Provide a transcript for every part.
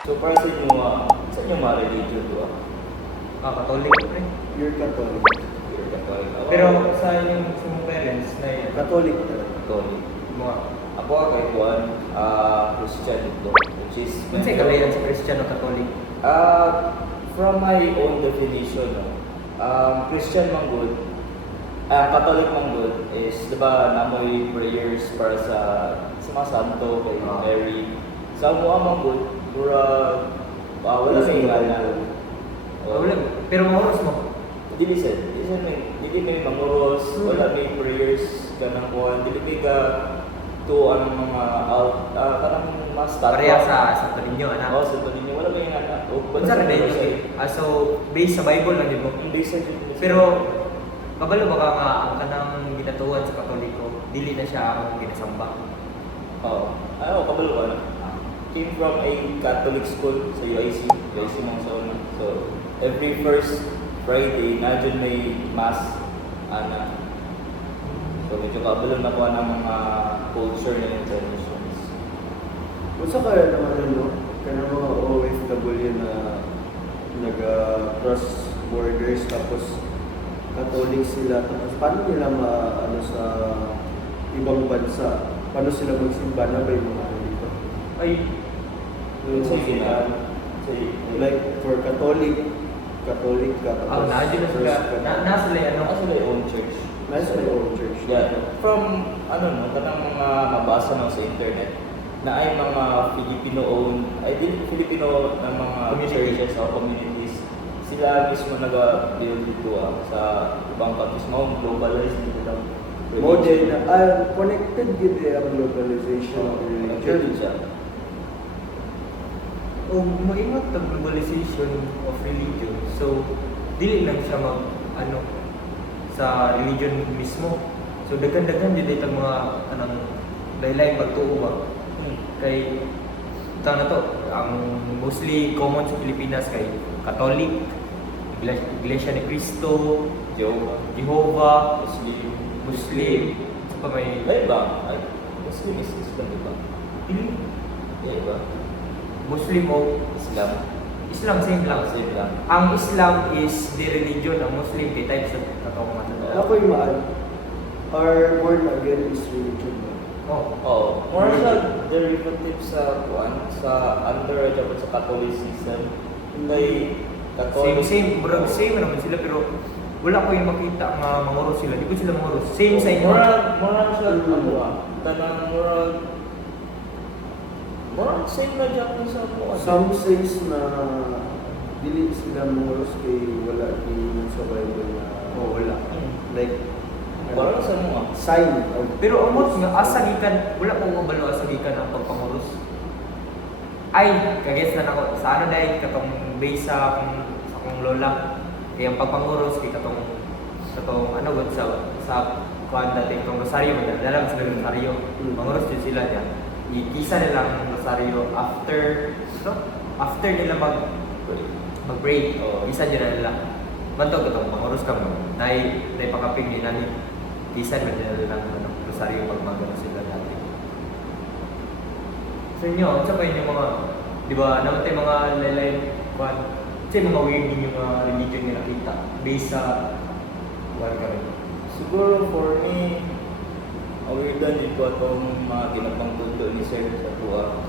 So para sa inyo mga religion to Catholic pre. You're Catholic. You're Catholic. Pero sa inyong sa mga parents na yun, Catholic talaga. Catholic. mga Ako kay Juan, Christian ito, which is unsay kalayan sa Christian o Catholic? From my own definition, no, Christian man good, Catholic man good is, di ba, namoy prayers para sa mga santo, kay Mary. Sa mga man good, wala sa ingana. Wala, pero maoros mo. Dili may manguros, wala may prayers kanang kuan, dili ka to ang mga kanang master. Pareha sa ninyo anak. Oo, sa ninyo wala kay ingana. Unsa ka dahil so based sa Bible lang din mo. Based sa Pero kabalo ba ka nga ang kanang ginatuan sa Katoliko, dili na siya ang ginasamba. Kabalo ka na. Came from a Catholic school sa UIC mong sa una. So, every first Friday, na dyan may mass, ana. So, medyo kabalo na po ng mga culture and traditions. Kung sa kaya naman ano, kaya mga OFW na nag-cross borders tapos Catholic sila, tapos paano nila maano sa ibang bansa? Paano sila magsimba na ba yung mga dito? Ay, Yung Sa sila, like for Catholic ka na dyan na sila, na sila ano. Nasa may own church. Nasa may own church. Yeah. From, kanang mga mabasa mo sa internet, na ay mga Filipino-owned, Filipino na mga churches o communities, sila mismo nag-build dito sa ibang countries mo, globalized dito lang. Modern na, connected with the globalization of religion. siya. O moingat ang globalization of religion. So dili lang siya sa religion mismo. So daghan-daghan jud itong mga kanang laylay pagtuo ba. Kay na to, ang mostly common sa Pilipinas kay Catholic, Iglesia ni Cristo, Jehovah, Muslim, sa pa may Ay ba? Ay, Muslim is Islam, di ba? Ay ba? Muslim o Islam. Islam same lang. Same lang. Ang Islam is the religion, ang Muslim kay types of katong mga. Ako yung our born again is religion. More siya derivative sa under sa Catholicism. Kay Catholic. Same, same naman sila pero wala ko yung makita nga manguro sila. Di ko sila manguro. Same sa inyo. Mura siya, tanang mura same na dyan sa kuwan. Some says na dili sila moros kay wala din sa Bible na wala. like Wala sa mga. sign of Pero umot nga asagikan, wala ko mabalo asagikan ang pagpanguros. Ay, kagets na ako sa ano dahil katong base sa akong lola. Kaya ang pagpanguros kay katong ano gud sa kuan dati itong rosaryo, dalam sila ng rosaryo. Manguros din sila niya. Ikisa nila ang rosaryo after nila mag-break. Isa nila. Bantog katong manguros ka mo. Nay pakaping ni nani. Kisa nila ng rosaryo pag manguros sila dati. Sa inyo, sa pa yung mga, di ba, naman tayo mga laylay, sa mga weird din yung mga religion na nakita, based sa, ka rin. Siguro for me, weirdan din ko itong mga ginapang tundo ni Sir sa tuwa.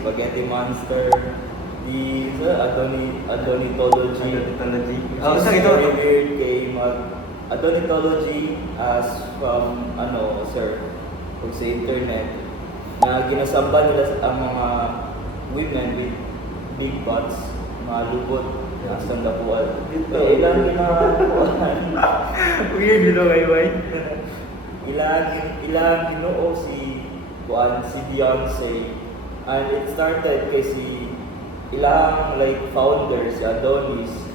Spaghetti Monster, Adonitology. Sa ito? Weird kay Adonitology as from, sir, kung sa internet, na ginasamba nila ang mga women with big butts, mga lubot, nasa dapuan. Ilang ginapuan. Weird dito kayo, Ilang ginoo si Beyonce. And it started kasi ilang founder si Adonis.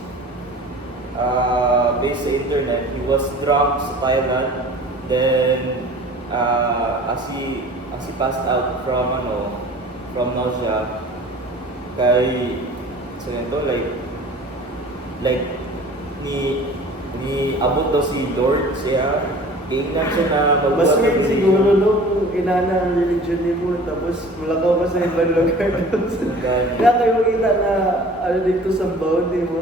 Based sa internet, he was drunk sa Thailand. Then as he passed out from nausea, kay ni abot daw si Lord siya, kailan siya na mas weird siguro no, inana ang religion ni mo, tapos wala ka pa sa ibang lugar doon. Gani. Kaya kayo makita na ano dito sa bound mo.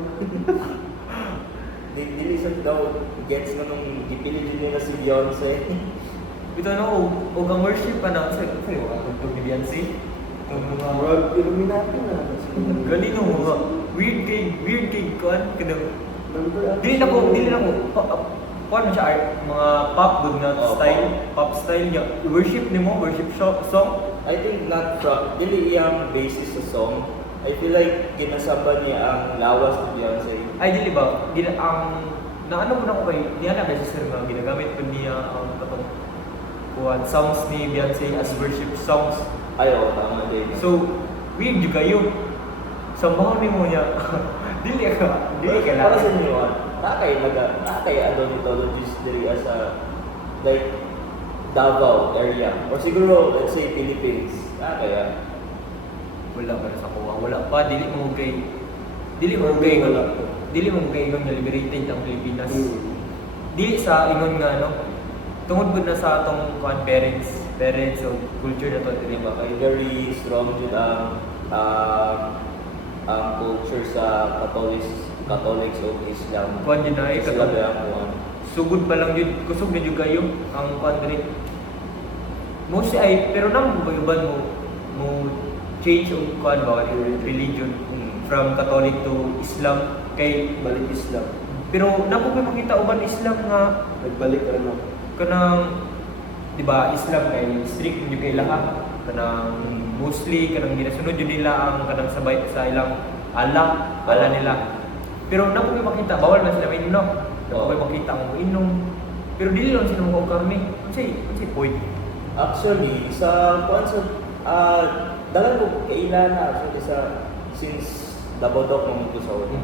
Dili sa daw gets na nung gipili nila si Beyonce. Ito no, o ang worship pa na sa tugtog ni Beyonce. Itong mga Murag Illuminati na. galing no, mga weird kay kuan kanang Number dili na ko kuan siya art, mga pop good na Oh, pop style niya. Worship nimo, worship song. I think not from dili iyang basis sa song. I feel like kinasamba niya ang lawas ni Beyonce. Ay dili ba? Ang naano mo na ko kay diyan na kasi sir nga ginagamit pa niya ang katong kuan songs ni Beyonce as worship songs. Ay, oo, tama din. So, weird yung kayo. Sambahan mo niya. dili ka para lang. sa inyo, nakakay adonitologist diri as a like Davao area or siguro let's say Philippines. Kaya Wala pa sa kuha. Wala pa. Dili mo kay ingon nga liberated ang Pilipinas. Dili sa ingon nga no. Tungod gud na sa atong kuan parents o culture na to dili diba, ba? kay very strong jud ang culture sa Catholics o Islam. Kuan din na Islam ang kuan. sugod pa lang yun, kusog na yun kayo ang country. Mostly ay, pero nang bayuban mo change o kuan ba, religion from Catholic to Islam kay Balik Islam. pero napo ko makita uban Islam nga Nagbalik ano. kanang di ba Islam kay strict yun kay lahat kanang mostly kanang ginasunod yun nila ang kanang sabay sa ilang ala nila. Pero napo ko makita bawal man sila mainom. Napo ko makita ang inom. Pero dili lang sila mo karne. Unsay point? Actually, sa kuan sa dalan ko kailan na actually since Davao mo ko sa una.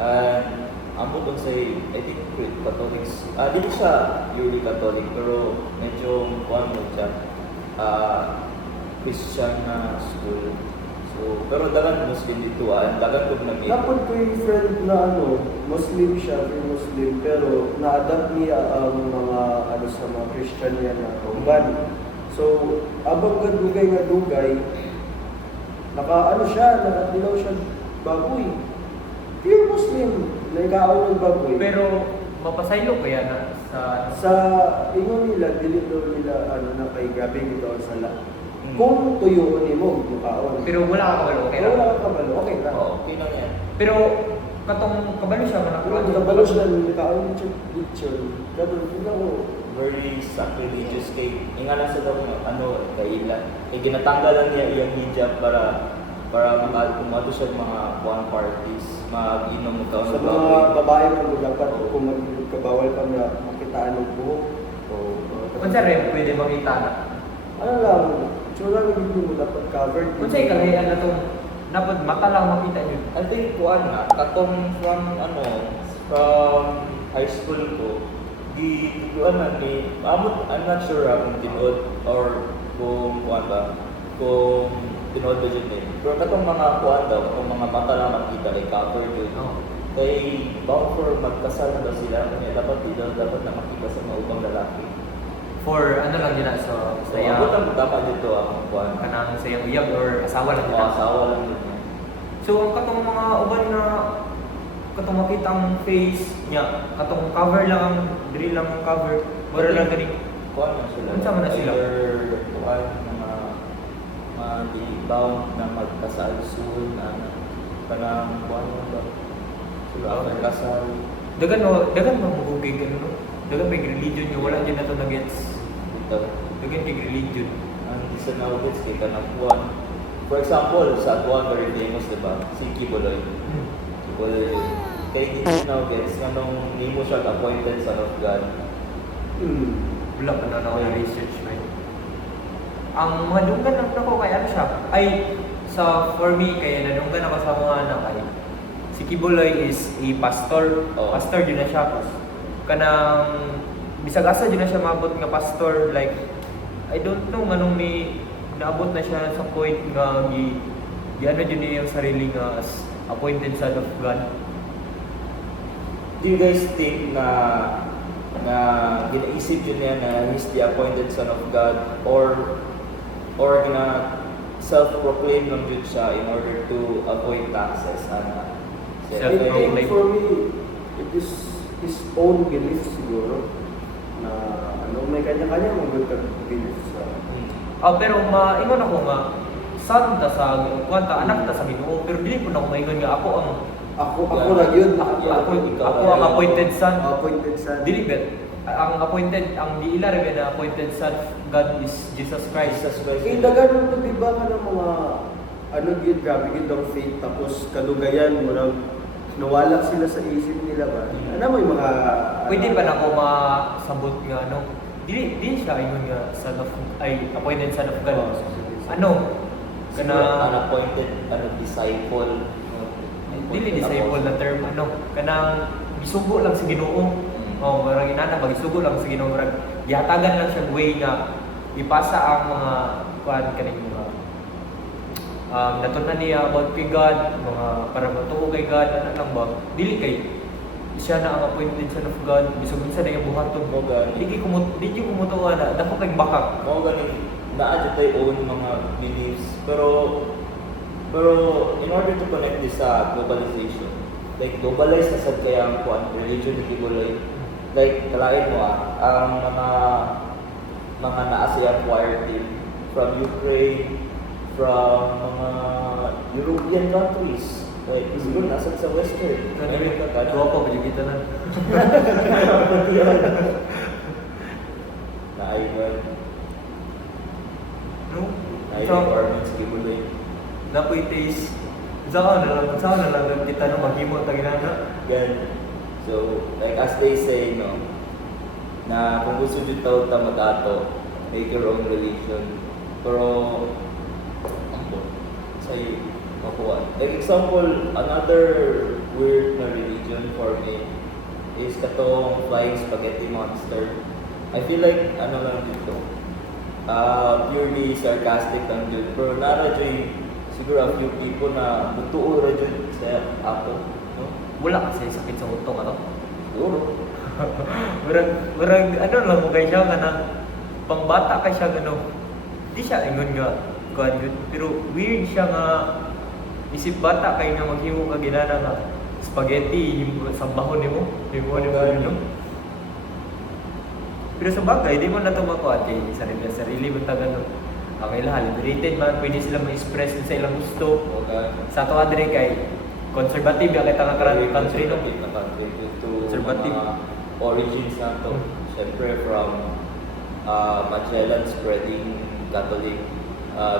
And ambot dun sa I think Catholics. Dito siya purely Catholic pero medyo kuan mo siya Christian na school. So, pero dalan Muslim dito dalan ko nag Napod ko yung friend na ano, Muslim siya, very Muslim, pero na-adapt niya ang mga ano sa mga Christian niya na uban. So, abang dugay, nakatilaw siya baboy. Pure Muslim, nagkaaw ng baboy. Pero mapasaylo kaya na Sa ingon nila, dili daw nila ano na kay gabi dito ang sala. Kung tuyuon nimo mukhaon. pero wala ka kabalo okay lang. Wala ka kabalo, okay ra. Oo, okay lang yan. Pero katong kabalo siya man Pero kabalo siya nagkaaw ng picture. Kadto ko Very sacrilegious kay ingana sa daw kay ginatanggal lang niya iyang hijab para kumato siya mga one parties, mag-inom ng sa mga babae mo dapat kung magkabawal ka na makitaan ng buhok. unsa rin pwede makita na. Ano lang, tsura ng hindi mo dapat covered. Unsay kalahian na tong napod mata lang makita niyo. I think kuan na katong from high school ko kuan na ni I'm not sure kung tinood or kung kuan ba kung tinood ba yun pero katong mga kuan daw katong mga mata lang makita kay covered yun kay bound for magkasal na daw sila kanya dapat na makita sa mga ubang lalaki. For ano lang yun sa So, abot ang dapat dito ang kuan. kanang sayang uyab or asawa lang Mga yun. asawa lang yun. So ang katong mga uban na katong makita ang face niya, katong cover lang ang diri lang ang cover. Wala lang gani. Kuan na sila. Unsa man na sila? Either kuan mga bound na magkasal soon kanang kuan ba? Sila ang kasal. Dagan mo mugugay ganun no. Dagan may religion niyo wala diyan nato nagets. Dito. Dagan kay religion. Ang isa na ulit kay kanang kuan. For example, sa kuan very famous diba? Si Kibuloy. Kibuloy. Kay hindi na gets kanong nimo siya appointed son of God. Wala pa na ako na research man. Ang mga dunggan lang ako kay ano siya ay for me kaya nadunggan ako sa mga anak ay si Kibuloy is a pastor. Oh. Pastor din na siya. Kanang bisag asa din na siya maabot nga pastor like I don't know nganong may naabot na siya sa point nga ano din niya yung sarili nga as appointed son of God. Do you guys think na na ginaisip yun niya na he's the appointed son of God or gina self-proclaim lang yun siya in order to avoid taxes. I Self-proclaim. think for me, it is his own belief siguro na may kanya-kanya mong good belief sa Pero maingon ako nga son ta sa kwanta anak ta sa Ginoo pero dili ko na maingon nga ako ra yun. ako ang appointed son. Appointed son. Dili bet ang diila ra na appointed son of God is Jesus Christ. Dagan mo to diba ka ng mga gid grabe gid ang faith tapos kalugayan murag nawala sila sa isip nila ba? Mo yung mga Pwede ba na ko masabot nga dili siya ingon nga appointed son of God. Unappointed disciple. Dili disciple na term kanang gisugo lang sa Ginoo. Marang inana magisugo lang sa Ginoo marag gihatagan lang siya way nga ipasa ang mga kuan kaning mga natunan niya about kay God, mga para matuo kay God, lang ba? Dili kay siya na ang appointed son of God, bisog minsan na yung buhaton Mo gani. Di kumutuwa na, dako kay bakak. Mo gani naa tay own mga beliefs pero in order to connect this sa globalization, like globalize na sad kaya ang kuan religion ni Kibuloy. Like kalain mo ang mga naa sa choir team from Ukraine, from mga European countries. Like siguro nasa sa Western. America ka na. Guwapo ba kita na? Naaywan. No? Naaywan garments Kibuloy. Napoy taste. Saan na lang kita no maghimo ta ginana. Gan. So, like as they say, na kung gusto nyo tao ta mag-ato, make your own religion. Pero, say, makuha. Like example, another weird na religion for me is katong flying spaghetti monster. I feel like, lang dito, purely sarcastic lang dito. Pero nara dyan, siguro a few people na butuo ra dyan sa ako. No? Wala kasi sakit sa utok Siguro. Murag lang mo kay siya kana pangbata kay siya di siya ingon nga kuan yun pero weird siya nga isip bata kay nga maghimo ka ginana nga spaghetti sa bahon nimo pero sa bagay di mo na to makuha kay sarili mo taga okay lang liberated man pwede sila ma-express sa ilang gusto Okay. sa to adre kay conservative ya kay tanga country no Conservative. Origins na to. Siyempre from Magellan spreading Catholic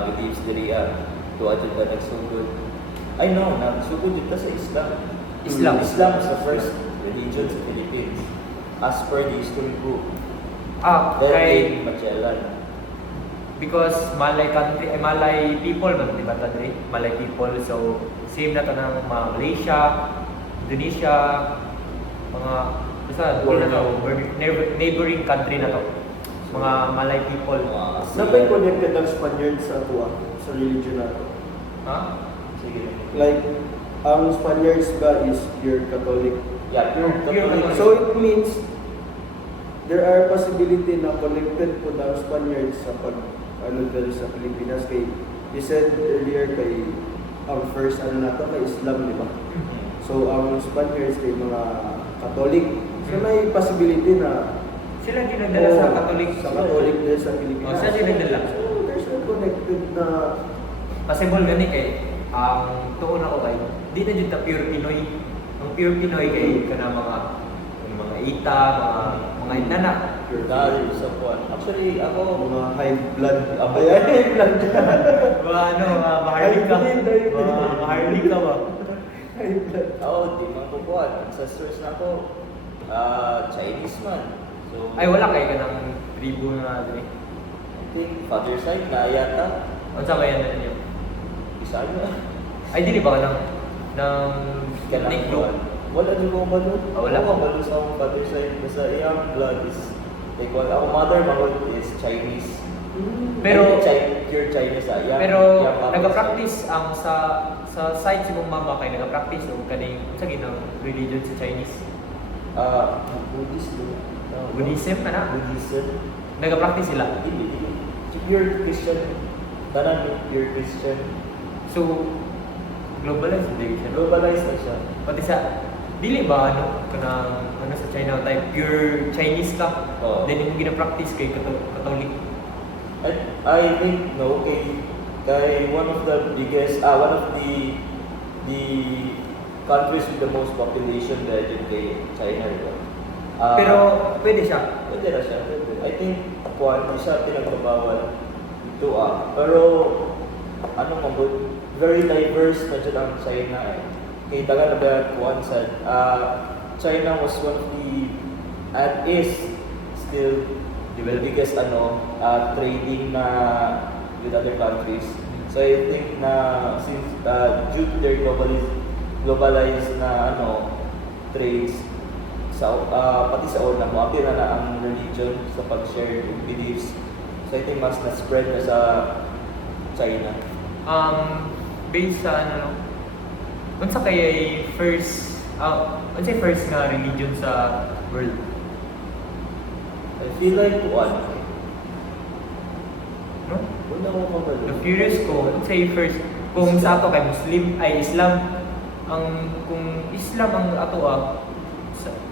beliefs diri to adjud na nagsugod. I know, nagsugod dito sa Islam. Islam is the first religion sa Philippines as per the history book. kay Then Magellan. because Malay people man di ba tadre Malay people so same na to ng mga Malaysia, Indonesia, mga basta all na to neighboring country na to mga Malay people. Napay connected ang Spaniard sa sa religion nato. Sige. Like ang Spaniards ba is pure Catholic. Yeah, pure Catholic. So it means there are possibility na connected po ng Spaniards sa dahil sa Pilipinas kay you said earlier kay ang first nato kay Islam, di ba? So ang Spaniards kay mga Catholic. So may possibility na Sila din nagdala sa Catholic. Sa Catholic din sa Pilipinas. Sila din nagdala. So there's no connected na Possible gani kay ang tuon ako kay di na jud ta pure Pinoy. Ang pure Pinoy kay kana mga ita, mga inana. pure Dahil sa kuwan. Actually, ako, mga high blood. High blood. Maharlika. Maharlika ba? High blood. di man ko kuwan. Ancestors na ako, Chinese man. So, Ay wala kay kanang tribo na diri. I think father side na yata. Unsa ba yan ninyo? Bisaya. Ay dili ba ka ng Kanang ethnic kuwan. group? Wala din ko balo. Wala ko ko. balo sa akong father side. Basta iyang blood is, like, ako mother mangod is Chinese. Pero pure Chinese pero naga-practice ang sa side si mong mama kay naga-practice og kaning unsa ginang religion sa Chinese. Buddhist no? Buddhism ana. Buddhism. Nagapractice sila. Dili. Pure Christian. Tanan pure Christian. So globalized din siya. Globalized na siya. Pati sa dili ba kanang sa China type pure Chinese ka. Oo. Then yung gina-practice kay Catholic. I think no kay one of the countries with the most population dahil kay China, diba? Pero pwede siya. Pwede na siya. Pwede. I think hindi siya pinagbabawal ito pero ano mo very diverse na dyan ang China eh. Kay daga na ba sa China was one of the and is still the biggest trading na with other countries. So I think na since due to their globalized na trades pati sa una mo appear na ang religion sa pag-share ng beliefs. So I think mas na-spread na sa China. Based sa unsa kay first nga religion sa world? I feel like No? Wala ko kabalo. Na-curious ko, say first, kung sa ato kay Muslim, ay Islam, kung Islam ang ato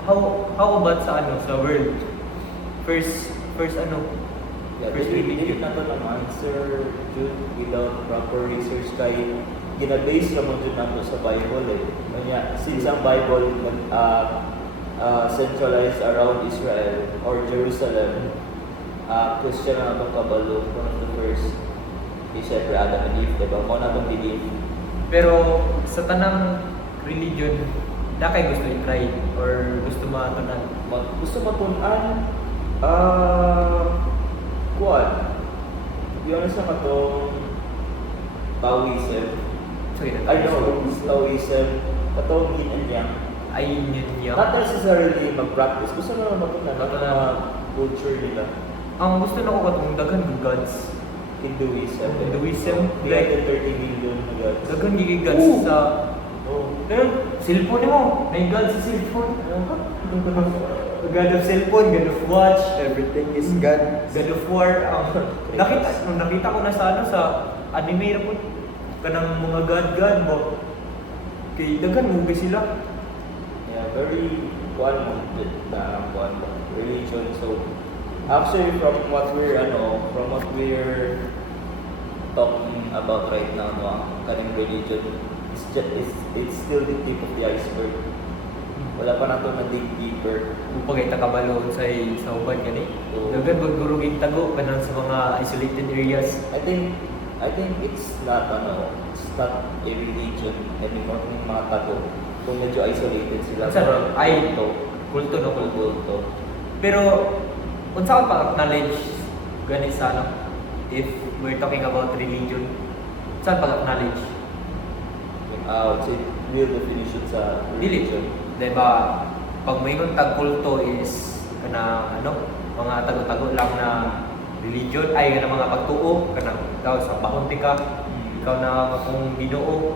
how about sa sa world? First Yeah, first dili religion. na to naman, Sir Jude, without proper research kay ginabase naman dun nato sa Bible eh. Kanya, since ang Bible centralized around Israel or Jerusalem, Christian na itong kabalo, one of the first is syempre Adam and Eve, diba? Mo na itong belief. Pero sa tanang religion, na kay gusto i-try or gusto matunan? Gusto matunan, be honest na katong Taoism. So yun I know, Taoism, katong yin and yang. ay yun niya. Not necessarily mag-practice. Gusto na matunan ng Matunan. mga culture nila. Ang gusto na ko katong daghan ng gods. Hinduism. Hinduism, Like 30 million na gods. Daghan gigi gods Ooh. sa Oh. pero cellphone mo, may god sa cellphone. God of cellphone, God of watch, Everything is God. God of War. Nakita ko na sa sa anime ra po kanang mga god mo. Kay daghan mo sila. Yeah, very religion. So actually from what we're talking about right now, kaning religion, it's still the tip of the iceberg. Wala pa nato na dig deeper. Upag ita kabalo sa uban gani. Oo. Daghan gurugin tago kanang sa mga isolated areas. I think it's not a religion anymore ng mga tago. Kung medyo isolated sila. Sa ay kulto no kulto. Pero unsa ka pa-acknowledge gani sa if we're talking about religion, saan pag-acknowledge? I would say real definition sa religion. Diba, pag mayroon tag kulto is kana mga tago-tago lang na religion ay kana mga pagtuo kana ikaw sa bahonti ka, ikaw na kung Ginoo.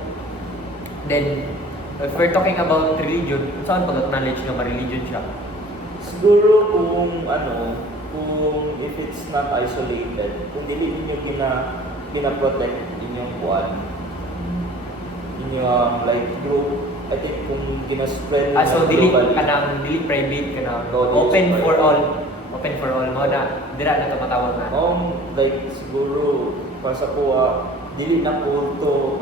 Then if we're talking about religion, saan pag-acknowledge nga ma-religion siya? Siguro kung if it's not isolated, kung dili ninyo pina-protect inyong inyong like group, I think kung gina-spread So dili globally, kanang dili private kanang No, open dili for private. open for all mo na dira na to matawag na. like siguro para sa kuha, dili na kulto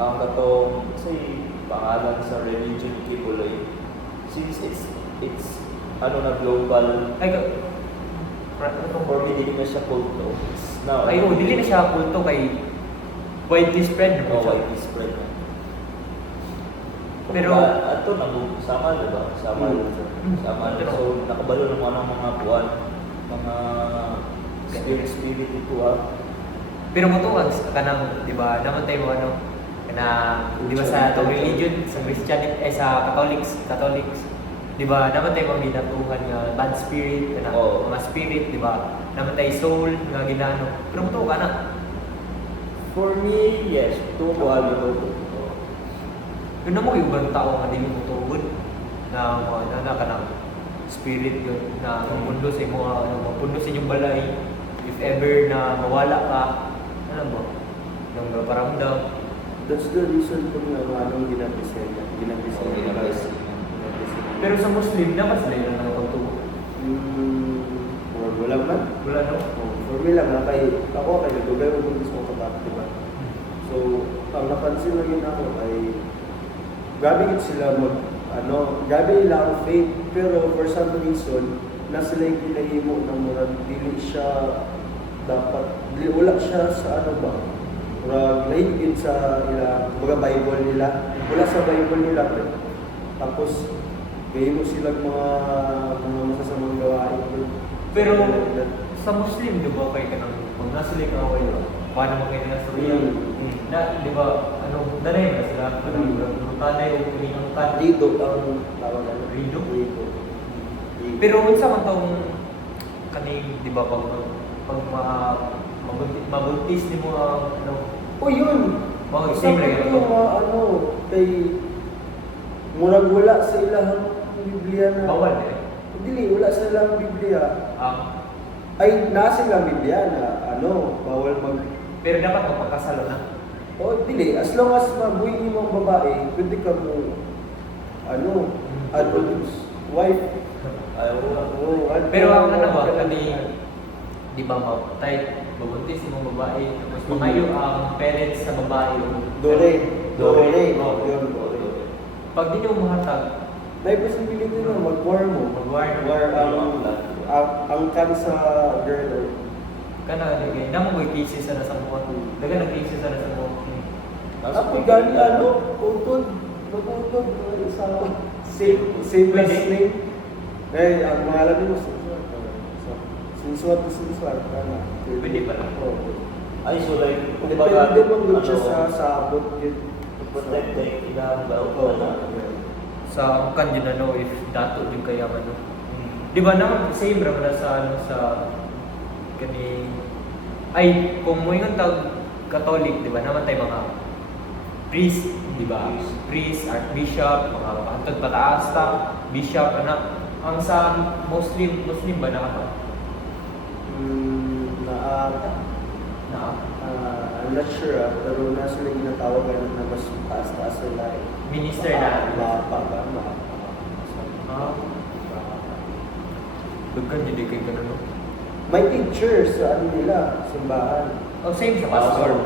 ang katong say pangalan sa religion kibuloy. Since it's na global, Ay for me dili na siya kulto. It's now dili na siya kulto kay widely spread no siya. widely spread na. Pero ato na sama diba? Sama. Ito, no? So nakabalo ng mga spirit ito pero motuwag kanang di ba naman tayo kana di ba sa tong religion sa Christianity sa Catholics di ba naman tayo maminatuhan nga bad spirit kana Oo. mga spirit di ba naman tayo soul nga ginano pero motuwag kana For me, yes. Ito ko yun na mo yung ibang tao nga dili motuwag na mga na ka ng spirit yun na mapundo sa mga mapundo sa inyong balay if ever na mawala ka ano mo nang paramdam. That's the reason kung anong ginapisay niya. Pero sa Muslim na mas layo na pagtuo. Or wala man. Wala no. For me lang, ako kay nagugay mo kung gusto ko kapatid, diba? So, ang napansin lang yun ako ay grabe yun sila grabe nila ang faith, pero for some reason, na sila yung pinahimo ng murag, dili siya dapat, wala siya sa ano ba? Murag, nahigit sa mga Bible nila. Wala sa Bible nila, pero tapos, gaymo silang mga masasamang gawain. Pero sa Muslim, di ba kayo ka nang pag nasa ka away, paano mo kayo nasa real? Na, di ba, nanay na sila, tanay o kuninang kan. Dito ang tawag na Rido? Rido. Pero unsa man tong kaning, di ba, pag mabuntis ni mo ang O yun! mga same lang Sakit yun. yung kay murag wala sa ilang Biblia na. Bawal eh. Dili, wala sa ilang Biblia. Ay, nasa ilang Biblia na bawal mag... Pero dapat magpakasalo na. O, dili. As long as mabuhay mo ang babae, pwede ka mo, wife. Pero ang di ba babuntis yung mga babae, tapos mangayo ang parents sa babae. Dore. Oo. Yun. Pag di nyo mahatag, May possibility na mag-war mo. War ang kan sa girl. kana ligay namo koy thesis na sa mo. Daga nag-thesis na sa mo. Ako gani utod. Mag-utod sa same last Pwede. name. Ang pangalan mo Sinsuat. Pwede pala. Ay, so like, Depende mo doon siya sa sabot yun. protect the ilang daw Sa kan yun if dato din kaya man. Di ba naman same ra man sa kani ay kung mo yung tawag Catholic, di ba naman tayo mga priest, di ba? Priest, archbishop, mga pantod pataas ta, bishop ang sa Muslim ba naman? I'm not sure pero nasa sila ginatawagan na mas taas-taas sila Minister na. Duggan jadi kay kanino. May teacher sa nila, simbahan. Oh, same sa pastor.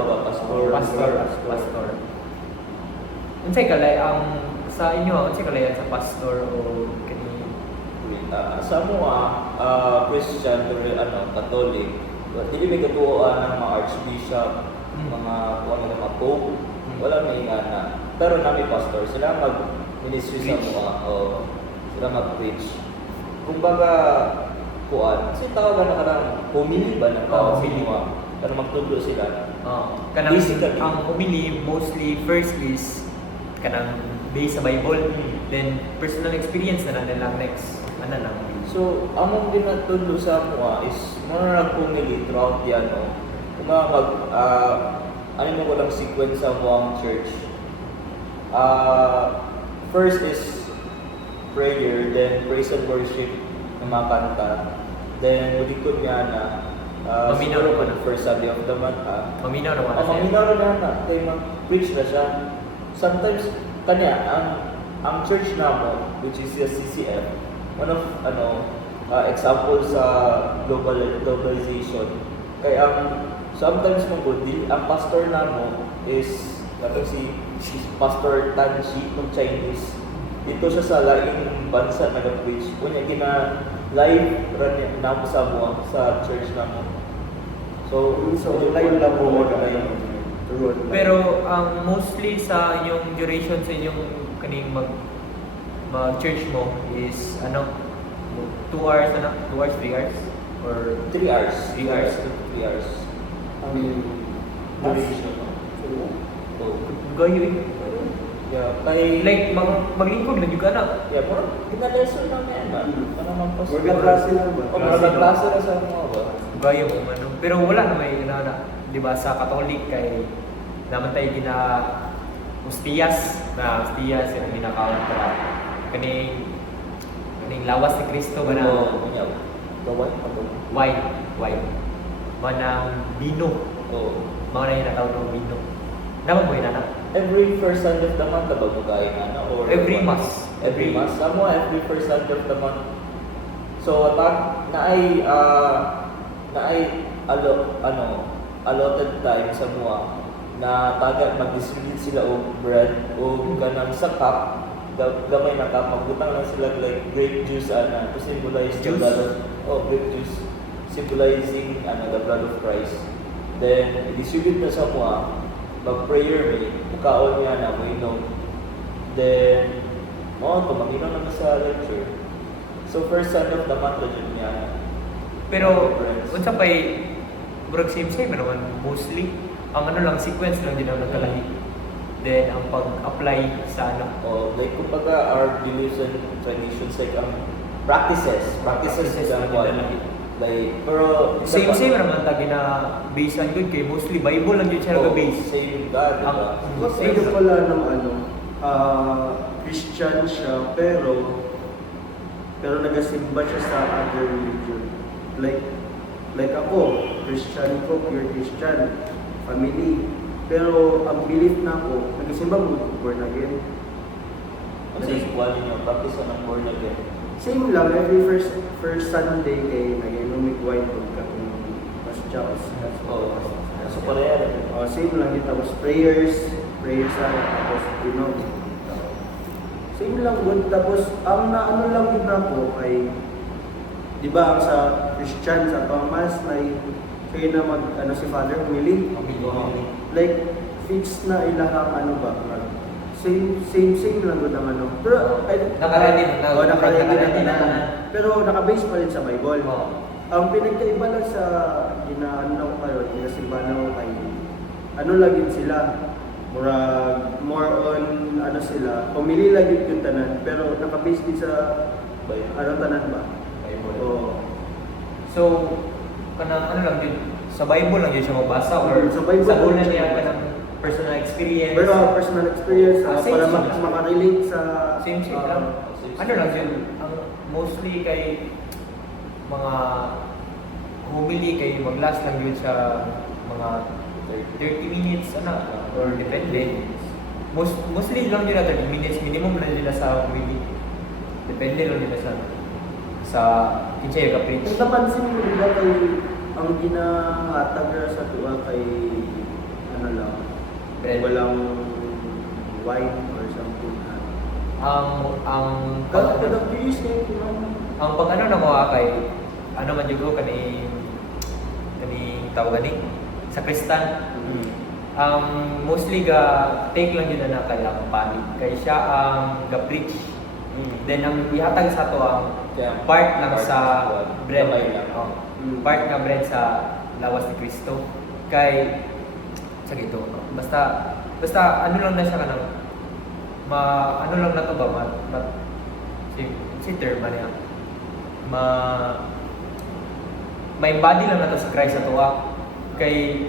Pastor. Unsay kalay ang sa inyo, unsay kalay sa pastor o kani sa mga Christian or Catholic, dili may katuoan ng mga archbishop, mga pope, wala may ingana. Pero nami pastor, sila mag-ministry sa mga, sila mag-preach. Kumbaga, kasi tawagan na karang humili ba ng tao sa mga, pero magtudlo sila. kanang Basically, ang umili mostly first is kanang based sa Bible, then personal experience na lang next. Ano lang. So, among dinatudlo sa mga is, nagpumili throughout yan, kung ano mo walang sequence sa mga church. First is prayer, then praise and worship ng mga kanta. Then, mulikod nga na, Maminaw siguro naman. first Sunday of the month, Maminaw naman na siya. maminaw na tayo mag-preach na siya. Sometimes, ang church namo, which is yung CCF, one of, example sa globalization. Kaya sometimes magudi, ang pastor namo is si Pastor Tan Shi ng Chinese. Dito siya sa laing bansa nag-preach. Kunya live run namo sa buwan sa church namo. So online lang mo Pero ang mostly sa inyong duration sa inyong kaning mag-church mo is 2 hours 2 hours, 3 hours? Or 3 hours. 3 hours. 3 hours. Duration. So, Gayo eh. yeah, kay Like maglingkod na juga na. yeah, pero kinalesson lang yan ba? Para magpastor. Mga klase lang ba? Klase na sa mga ba? Gayo mo ano. Pero wala na may di ba sa Catholic kay naman tayo hostiyas yung ginakaon kani Ning lawas ni Kristo ba na Oo, niya. Gawan pa to. wine. Manang bino. Oo. Mga na yung natawag ng bino. Naman mo yun, anak? Every first Sunday of the month ba mo kain or Every what? Mass. Every Mass. Samo every first Sunday of the month. So naay allotted time sa mga na taga mag-distribute sila og bread o kanang sa cup gamay na cup magbutang lang sila like grape juice to symbolize the Juice? blood of grape juice symbolizing the blood of Christ. Then i-distribute na sa mga mag-prayer may mukaon niya na mo inom. Then tumaginom na sa lecture. So first Sunday of the month na dyan niya. Pero, Friends. unsa pa'y murag same naman, mostly, ang lang, sequence lang din ang nagkalahi. Then, ang pag-apply sa Like kumbaga our delusion traditions like practices lang lang one. nila. Like pero Same naman tagi na based on good kay mostly Bible lang yun siya nag-base. Same God, diba? Pwede pala ng Christian siya, pero nagasimba siya sa other religion. Like ako, Christian ko, pure Christian, family. Pero ang belief na ako, nagasimba mo, born again. Ano sa ikuan niyo? Practice ng born again. Same lang, every first Sunday kay nag-inom wine kung katong paschaos. So pareha. Same lang dito, tapos prayers lang, tapos inom. Same lang good, tapos ang naano lang din ako ay, di ba ang sa Christian, sa Thomas, may kayo na si Father humili. Like, fix na ilahang same lang good ang Pero, Nakaready na. Pero nakabase pa rin sa Bible. Oo. Ang pinagkaiba lang sa ginaano kayo, ginasimba na kay lagin sila. More on sila, pumili lang yung tanan, pero nakabase din sa tanan ba? Bible. Oo. So, kanang lang din, sa Bible lang din siya mabasa or Sa Bible sa lang una siya niya mabasa. kanang personal experience. Pero personal experience, Same para lang. makarelate sa... Same lang. Ano lang yun, ang mostly kay mga humili kay mag-last lang yun sa mga 30 minutes or depende. Mostly lang yun na 30 minutes, minimum lang nila sa humili. Depende lang nila sa kinsay ka preach. Kung napansin mo, di ba kay ang ginahatag na sa tuwa kay Bread. walang wine or something. Ang Curious kayo kung ang pag na mo kay man jud ko kani tawag ni sa Kristan. Mostly ga take lang yun na kay ang panig kay siya ang ga preach. Then ang ihatag sa to ang part lang sa bread. Part nga bread sa lawas ni Kristo. Kay sa gito. Basta ano lang na siya kanang ano lang na to ba si term ba niya? May body lang na to si Christ sa tuwa. Kay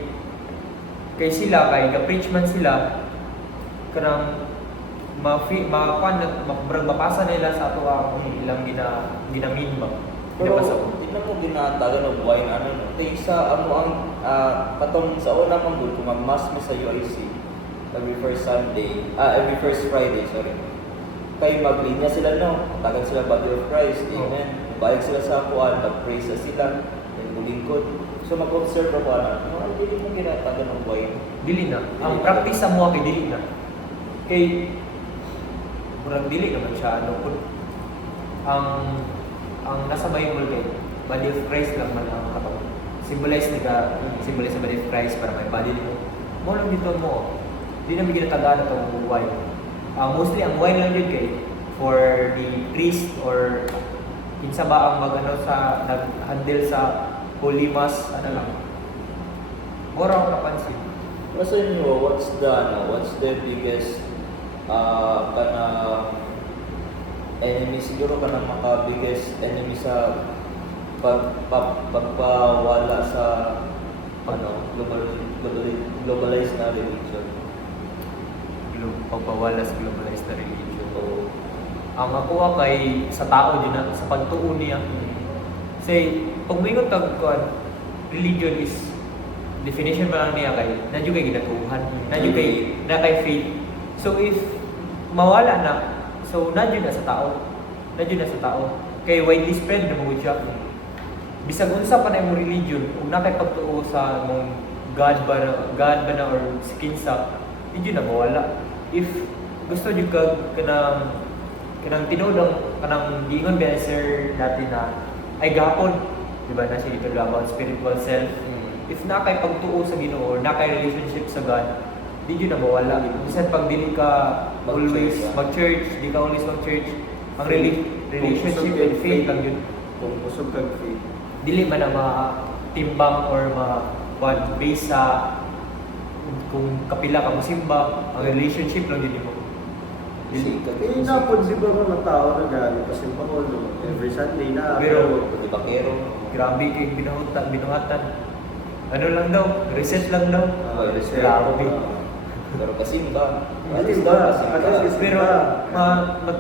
sila kay ga-preach man sila kanang mapasa nila sa tuwa kung ilang ginamin ba. Pero tignan mo ginatagan ng wine sa katong sa una mong doon kung mas sa UIC every first Friday kay maglinya sila tagan sila body of Christ, amen. Balik sila sa kuan, mag-praise sila, then mulingkod. So mag-observe ako hindi mo ginatagan ng wine. Dili na. Ang practice sa mga kay dili na. Kay murag dili naman siya ang nasa Bible kay body of Christ lang man ang katawan. Symbolize sa body of Christ para may body nito. Mo lang dito mo. Di na bigyan tagaan itong wine. Mostly ang wine lang din kay for the priest or kinsa ba ang nag-handle sa Holy Mass lang. Mura ako napansin. Sa inyo, what's the biggest enemy siguro biggest enemy sa pagpawala sa globalized na religion. Pagpawala sa globalized na religion. So, Ang ako kay sa tao din na sa pagtuon niya. Say, pag may tag kuan, religion is definition pa lang niya kay nadyo kay ginatuhan, nadyo kay faith. So if mawala na, so nadyo na sa tao. Nadyo na sa tao. Kay widely spread na mo siya. Bisag unsa pa na imong religion, ug na kay pagtuo sa mong God ba na or si kinsa, hindi na mawala. If gusto niyo kanang tinuod kanang giingon ba sir dati na ay gahapon, di ba na siya dito about spiritual self. If na kay pagtuo sa Ginoo or na kay relationship sa God, di yun na mawala. Bisan pag dili ka always mag-church, di ka always mag-church, ang relationship and faith lang yun. Kung busog kag faith. Dili man na ma-timbang or ma-base sa kung kapila ka mo simba, ang relationship lang yun mo. Eh, napod di ba mga tao na galing kasi Bacolod, no? Every Sunday na. Pero, Di ba kero? grabe kay binuhatan. Ano lang daw, reset lang daw. Reset. Grabe. Pero kasimba. Pero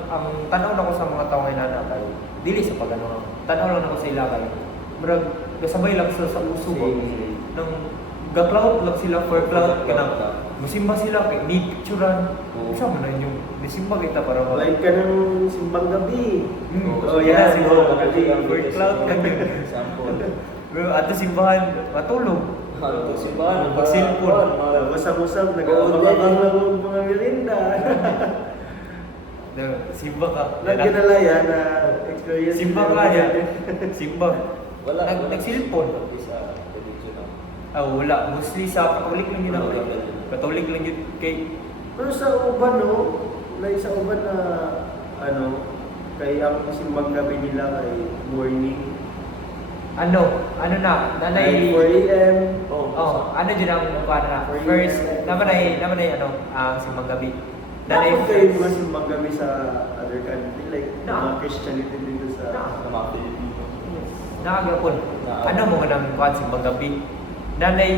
ang tanaw na ko sa mga tao ngayon na kay dili sa pagano. Tanaw lang ako sa ila kay. Murag kasabay lang sa uso ba. Nang ga-cloud lang sila for cloud kanang musimba sila kay need picturean. Isa man na yung musimba kita para Like ka ng simbang gabi. Oh yeah, simbang gabi. For cloud kan yun. Sample. Pero ato simbahan matulog. Ano simbahan? Mag-cellphone. Usap-usap, Oo, nag-aabang lang ng mga Melinda. Simba ka. Nagkinalaya na experience. Simba ka yan. Simba. Wala. Nag-cellphone. Sa religion. Wala. Mostly sa Katolik lang yun ako. Katolik lang yun kay... Pero sa uban, no? Like sa uban na, kay ang simbang gabi nila kay morning. Ano na? Nanay... 4 a.m. ano dyan ang paano na? 4 First, a.m. naman ay ang simbang gabi. Dapat kayo mga simbang gabi sa other country, like Na. mga Christianity dito sa... Sa mga Pilipino. Nakagapon. Ano mo nga ng kuhan simbang gabi? Nanay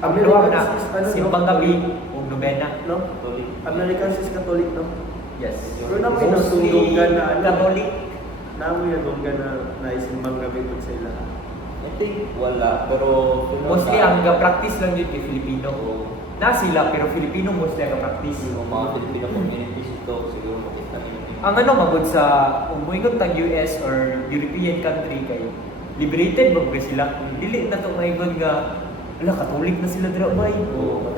American na sis, simbang no? gabi o nobena. No? Catholic. American sis Catholic, no? Yes. Pero namin Mostly natunggan na Catholic. Namin natunggan na naisimbang gabi po sa ila. I think wala, pero... Mostly ang practice lang yun kay Filipino. Na sila, pero Filipino mostly ang practice. Yung mga Filipino communities ito, siguro makita nyo. Ang magod sa umuingon tang US or European country kay liberated ba sila? Dili na to maingon nga ala Katolik na sila dira bay.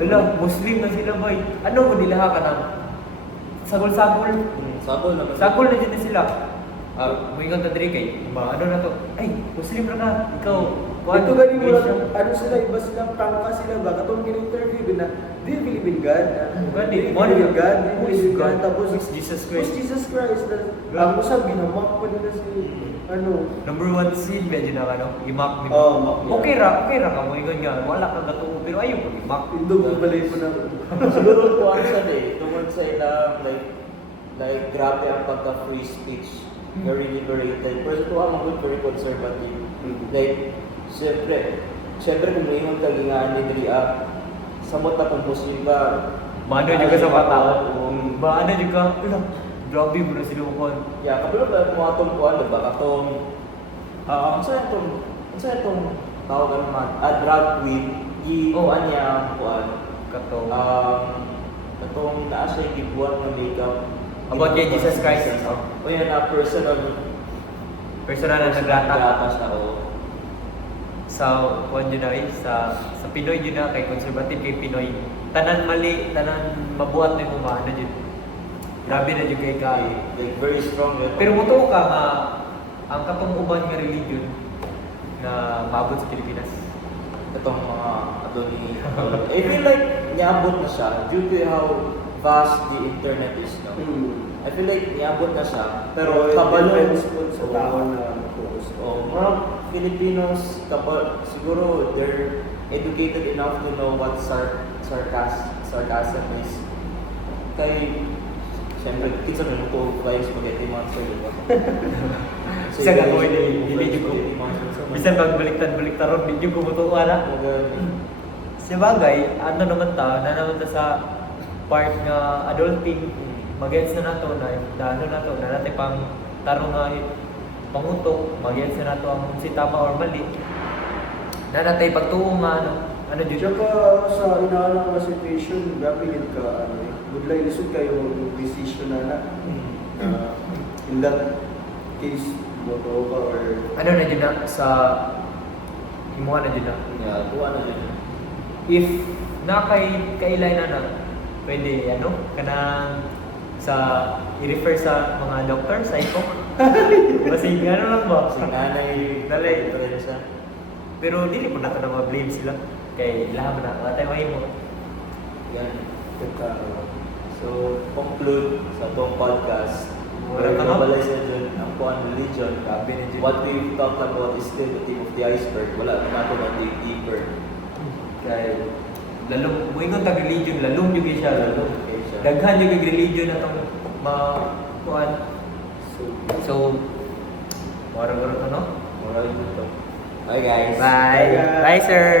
Ala Muslim na sila bay. Ano mo nila ka nang sagol-sagol. Sabol naman. Sagol na din na sila. Umuingon ta diri kay ano na to? Ay, Muslim ra na ikaw. Ito galing mo lang, sila, iba silang prangka sila ba? Katong kin-interview na, do you believe in God? Gani, Do you believe in God? Do you believe in God? Tapos, Who's Jesus Christ? Who's Jesus Christ? Ang usap, ginamak pa nila si, Number one sin medyo na imak ni. Oh, Okay ra ka mo ingon nga wala ka gatuo pero ayaw ko imak. Indog ang balay po na. Siguro kuhan sa tungkol sa ilang like grabe ang pagka-free speech. Very liberated. Pero ito ang good, very conservative. Like, siyempre kung may yung kagingaan ni Dria, samot na kung Muslim ka, Mano juga sa mga tao. Maano juga, grabe mo na sinukon. yeah, kapag mga itong kuhan, diba? Katong, ang saan itong tawag naman, drag queen, gibuan niya ang kuhan. Kato. Katong naa siya gibuan ng makeup. About kay Jesus Christ. O yan, personal Personal na naglata. Gatas na, oo. Sa kuan yun na sa Pinoy yun na kay conservative kay Pinoy. Tanan mali, tanan mabuhat na yung umahana yun. Grabe na yun kay ka. Like, very strong yun. Pero muto ka nga, ang katong uban nga religion na maabot sa Pilipinas. Itong mga adoni. I feel like niabot na siya due to how vast the internet is. No? I feel like niabot na siya. Pero kabalo po sa tao na focus. mga Filipinos, siguro they're educated enough to know what sarcasm is. Kay, siyempre, kinsa may muto kayo spaghetti monster, di ba? Isa nga ko, hindi ko. Bisan pagbaliktad-baliktar ron, hindi ko mutuwa na. Sa bagay, ano naman ta, na naman ta sa part nga adulting, mag-gets na nato na ano nato na natin pang tarong nga pangutok, mag-gets na nato ang si tama or mali. Na natin pagtuong nga ano jud. Tsaka sa inaanak na situation, gapilid ka, budlay lisod kayo yung decision na in that case, boto ka or Ano na jud na sa imuha na jud na. Yeah, kuha na din. If na kailay na pwede kanang sa i-refer sa mga doktor sa ito. Kasi ano lang ba? Si nanay, Dalay. ito rin siya. Pero dili po nato na ma-blame sila. Kay lahat na wala tayo mahimo. Yan. So, conclude sa itong podcast. Wala We're ka na? globalize na dyan ang kuhan religion. Grabe na dyan. What we've talked about is still the tip of the iceberg. Wala naman ito na dig deeper. Kay lalong moingon tag religion lalong jud siya lalong. Okay siya. Daghan jud kay religion atong kuan. So mara garo to no? Alright, ito. Bye guys. Bye. Bye, guys. Bye sir.